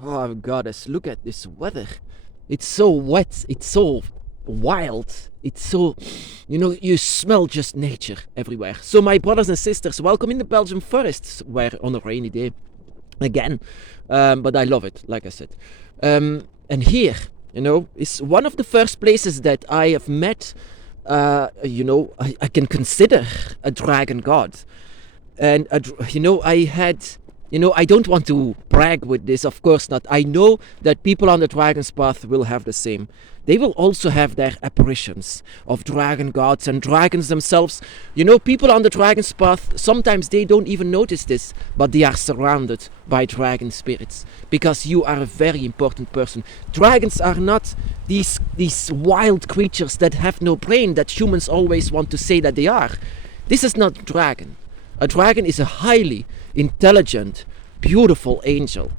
Oh, goddess, look at this weather. It's so wet. It's so wild. It's so, you smell just nature everywhere. So, my brothers and sisters, welcome in the Belgian forests, where on a rainy day, again, but I love it, like I said. And here, is one of the first places that I have met, I can consider a dragon god. And, I don't want to brag with this, of course not. I know that people on the Dragon's Path will have the same. They will also have their apparitions of dragon gods and dragons themselves. People on the Dragon's Path, sometimes they don't even notice this, but they are surrounded by dragon spirits, because you are a very important person. Dragons are not these wild creatures that have no brain that humans always want to say that they are. This is not a dragon. A dragon is a highly intelligent, beautiful angel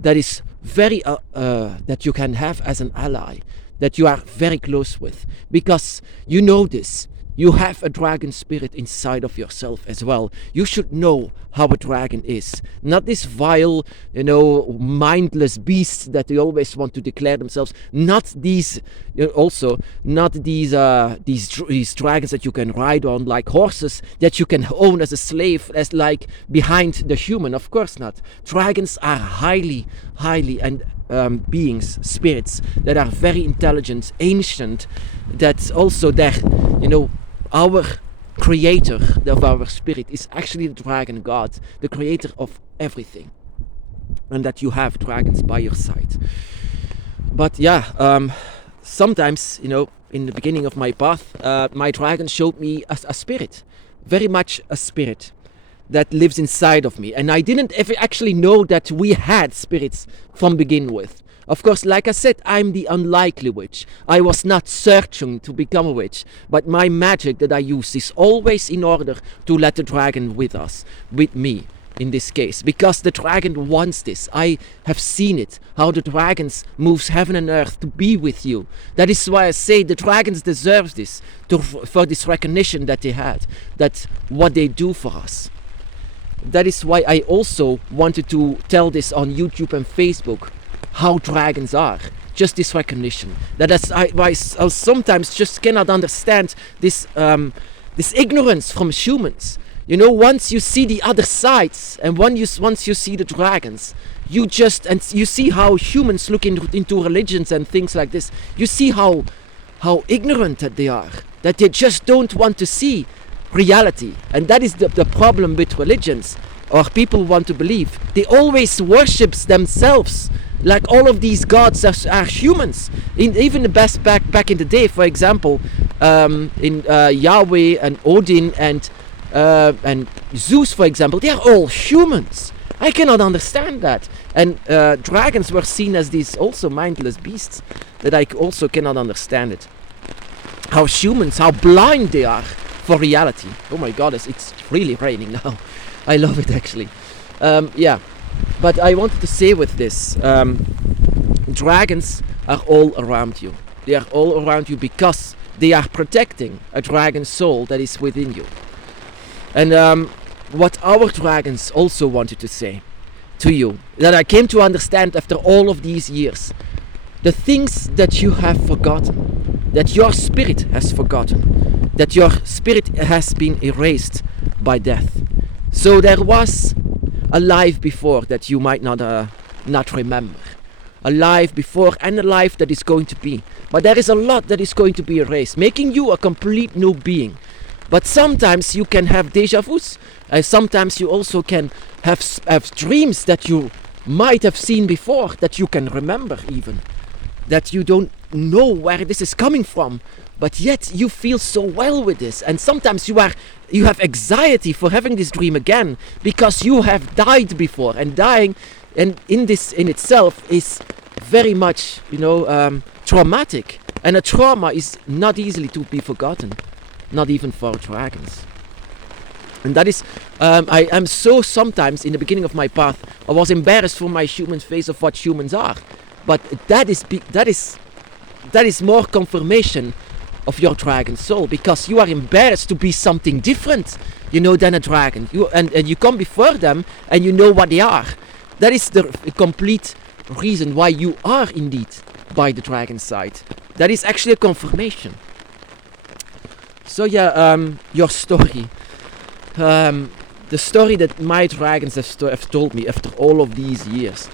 that is very that you can have as an ally, that you are very close with, because you know this. You have a dragon spirit inside of yourself as well. You should know how a dragon is. Not this vile, mindless beasts that they always want to declare themselves. Not these, not these dragons that you can ride on like horses, that you can own as a slave, as like behind the human. Of course not. Dragons are highly, and beings, spirits that are very intelligent, ancient, that also our creator of our spirit is actually the dragon god, the creator of everything, and that you have dragons by your side. But sometimes, in the beginning of my path, my dragon showed me a spirit, very much a spirit that lives inside of me. And I didn't ever actually know that we had spirits from begin with. Of course, like I said, I'm the unlikely witch. I was not searching to become a witch, but my magic that I use is always in order to let the dragon with me in this case, because the dragon wants this. I have seen it, how the dragons moves heaven and earth to be with you. That is why I say the dragons deserve this, for this recognition that they had, that what they do for us. That is why I also wanted to tell this on YouTube and Facebook, how dragons are. Just this recognition. I sometimes just cannot understand this ignorance from humans. Once you see the other sides, and once you see the dragons, you see how humans look into religions and things like this. You see how ignorant that they are, that they just don't want to see reality. And that is the problem with religions, or people want to believe. They always worship themselves, like all of these gods are humans. Even the best back in the day, for example, in Yahweh and Odin and Zeus, for example, they are all humans. I cannot understand that. And dragons were seen as these also mindless beasts, that I also cannot understand it. How blind they are for reality. Oh my god, it's really raining now. I love it actually. But I wanted to say with this, dragons are all around you. They are all around you because they are protecting a dragon soul that is within you. And what our dragons also wanted to say to you, that I came to understand after all of these years, the things that you have forgotten, that your spirit has forgotten, that your spirit has been erased by death. So there was a life before that you might not remember. A life before and a life that is going to be. But there is a lot that is going to be erased, making you a complete new being. But sometimes you can have déjà vus. Sometimes you also can have dreams that you might have seen before, that you can remember even. That you don't know where this is coming from, but yet you feel so well with this. And sometimes you have anxiety for having this dream again, because you have died before, and dying and in itself is very much traumatic, and a trauma is not easily to be forgotten, not even for dragons. And that is I am so sometimes in the beginning of my path I was embarrassed for my human face of what humans are, but that is more confirmation of your dragon soul, because you are embarrassed to be something different, than a dragon. And you come before them and you know what they are. That is the complete reason why you are indeed by the dragon's side. That is actually a confirmation. So yeah, your story. The story that my dragons have told me after all of these years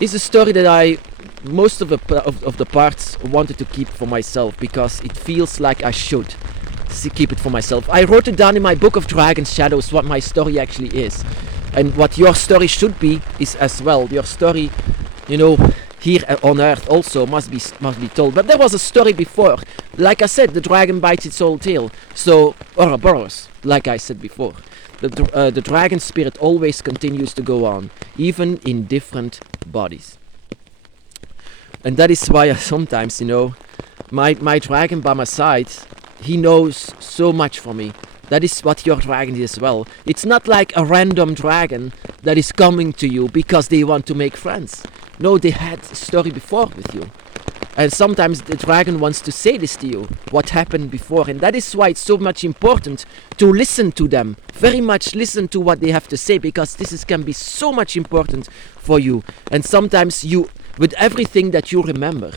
is a story that I most of the parts wanted to keep for myself, because it feels like I should keep it for myself. I wrote it down in my book of Dragon's Shadows what my story actually is, and what your story should be is as well. Your story, here on Earth also must be told. But there was a story before. Like I said, the dragon bites its own tail. So Ouroboros, like I said before, the dragon spirit always continues to go on, even in different bodies. And that is why sometimes, my dragon by my side, he knows so much for me. That is what your dragon is as well. It's not like a random dragon that is coming to you because they want to make friends. No, they had a story before with you. And sometimes the dragon wants to say this to you, what happened before. And that is why it's so much important to listen to them. Very much listen to what they have to say, because can be so much important for you. And sometimes with everything that you remember,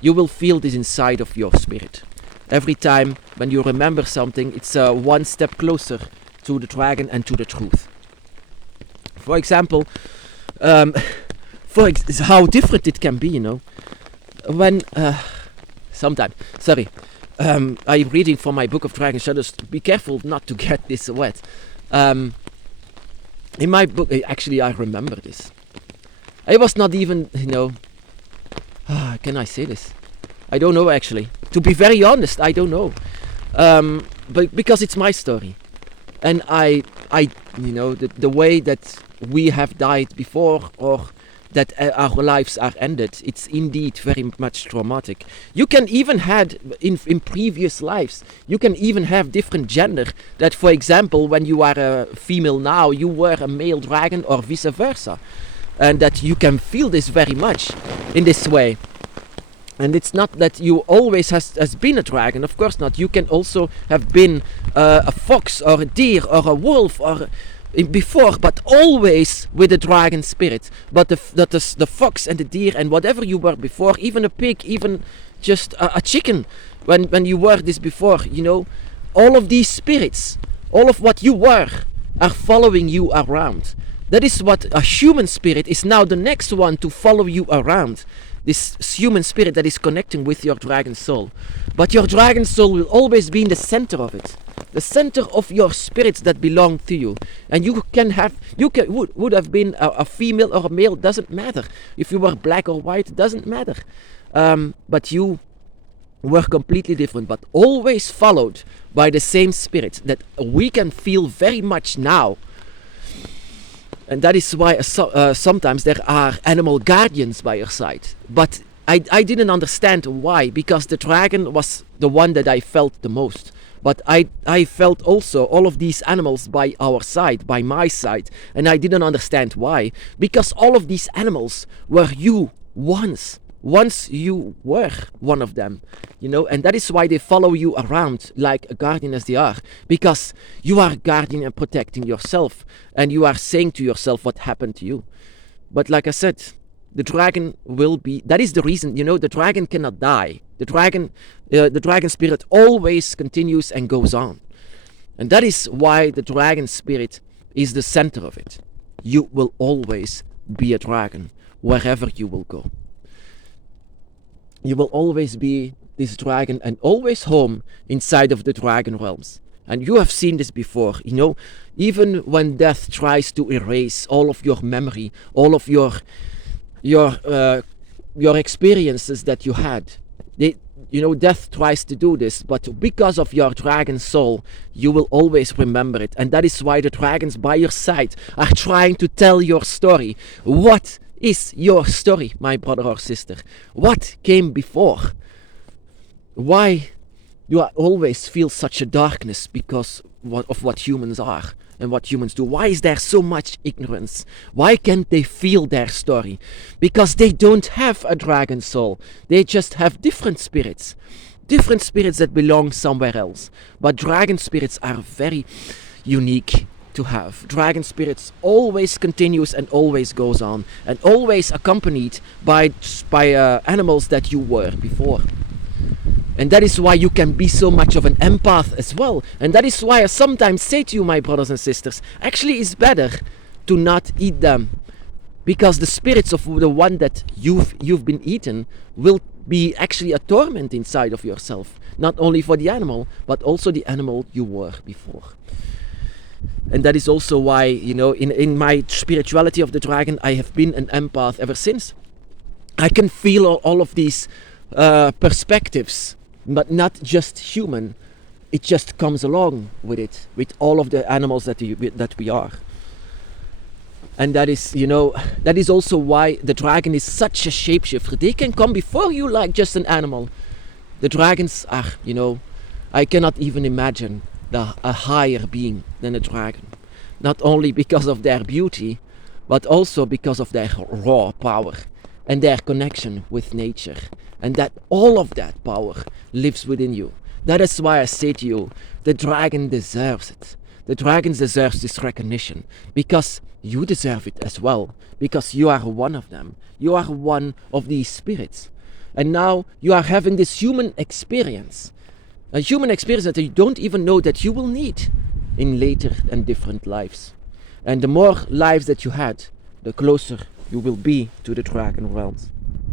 you will feel this inside of your spirit. Every time when you remember something, it's one step closer to the dragon and to the truth. For example, how different it can be, when sometimes, I'm reading from my book of Dragon Shadows. Be careful not to get this wet. In my book, actually, I remember this. I was not even, can I say this? I don't know, actually. To be very honest, I don't know. But because it's my story. And the way that we have died before, or that our lives are ended, it's indeed very much traumatic. You can even have, in previous lives, you can even have different gender. That, for example, when you are a female now, you were a male dragon, or vice versa. And that you can feel this very much in this way. And it's not that you always has been a dragon, of course not. You can also have been a fox or a deer or a wolf or before, but always with a dragon spirit. But the fox and the deer and whatever you were before, even a pig, even just a chicken, when you were this before, all of these spirits, all of what you were, are following you around. That is what a human spirit is now, the next one to follow you around. This human spirit that is connecting with your dragon soul. But your dragon soul will always be in the center of it. The center of your spirits that belong to you. And would have been a female or a male, doesn't matter. If you were black or white, doesn't matter. But you were completely different, but always followed by the same spirit that we can feel very much now. And that is why sometimes there are animal guardians by your side. But I didn't understand why, because the dragon was the one that I felt the most. But I felt also all of these animals by our side, by my side. And I didn't understand why. Because all of these animals were you once. Once you were one of them, and that is why they follow you around like a guardian as they are, because you are guarding and protecting yourself, and you are saying to yourself what happened to you. But like I said, the dragon that is the reason, the dragon cannot die. The dragon spirit always continues and goes on. And that is why the dragon spirit is the center of it. You will always be a dragon wherever you will go. You will always be this dragon and always home inside of the dragon realms. And you have seen this before, even when death tries to erase all of your memory, all of your experiences that you had. Death tries to do this, but because of your dragon soul, you will always remember it. And that is why the dragons by your side are trying to tell your story. What is your story, my brother or sister? What came before? Why do I always feel such a darkness because of what humans are and what humans do? Why is there so much ignorance? Why can't they feel their story? Because they don't have a dragon soul. They just have different spirits that belong somewhere else. But dragon spirits are very unique to have. Dragon spirits always continues and always goes on, and always accompanied by animals that you were before. And that is why you can be so much of an empath as well. And that is why I sometimes say to you, my brothers and sisters, actually it's better to not eat them, because the spirits of the one that you've been eaten will be actually a torment inside of yourself, not only for the animal, but also the animal you were before. And that is also why, in my spirituality of the dragon, I have been an empath ever since. I can feel all of these perspectives, but not just human. It just comes along with it, with all of the animals that we are. And that is also why the dragon is such a shapeshifter. They can come before you like just an animal. The dragons are, I cannot even imagine a higher being than a dragon. Not only because of their beauty, but also because of their raw power and their connection with nature. And that all of that power lives within you. That is why I say to you, the dragon deserves it. The dragon deserves this recognition, because you deserve it as well, because you are one of them. You are one of these spirits. And now you are having this human experience. A human experience that you don't even know that you will need in later and different lives. And the more lives that you had, the closer you will be to the dragon realms.